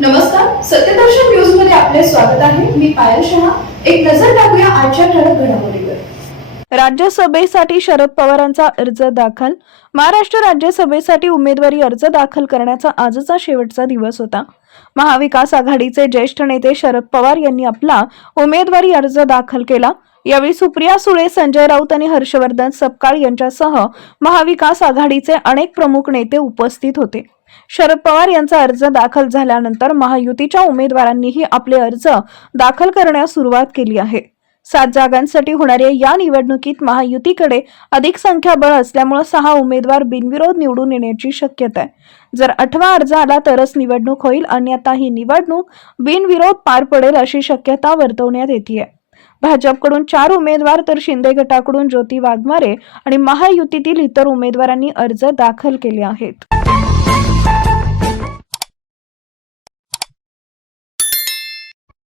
नमस्कार, सत्यदर्शन न्यूज मध्ये आपले स्वागत आहे. मी पायल शहा. एक नजर टाकूया आजच्या ठळक घडामोडीवर. राज्यसभेसाठी शरद पवारांचा अर्ज दाखल. महाराष्ट्र राज्यसभेसाठी उमेदवारी अर्ज दाखल करण्याचा आजचा शेवटचा दिवस होता. महाविकास आघाडीचे ज्येष्ठ नेते शरद पवार यांनी आपला उमेदवारी अर्ज दाखल केला. यावेळी सुप्रिया सुळे, संजय राऊत आणि हर्षवर्धन सपकाळ यांच्यासह महाविकास आघाडीचे अनेक प्रमुख नेते उपस्थित होते. शरद पवार यांचा अर्ज दाखल झाल्यानंतर महायुतीच्या उमेदवारांनीही आपले अर्ज दाखल करण्यास सुरुवात केली आहे. 7 जागांसाठी होणाऱ्या या निवडणुकीत महायुतीकडे अधिक संख्याबळ असल्यामुळे 6 उमेदवार बिनविरोध निवडून येण्याची शक्यता आहे. जर 8वा अर्ज आला तरच निवडणूक होईल, अन्यथा ही निवडणूक बिनविरोध पार पडेल अशी शक्यता वर्तवण्यात येते. भाजपकडून 4 उमेदवार तर शिंदे गटाकडून ज्योती वाघमारे आणि महायुतीतील इतर उमेदवारांनी अर्ज दाखल केले आहेत.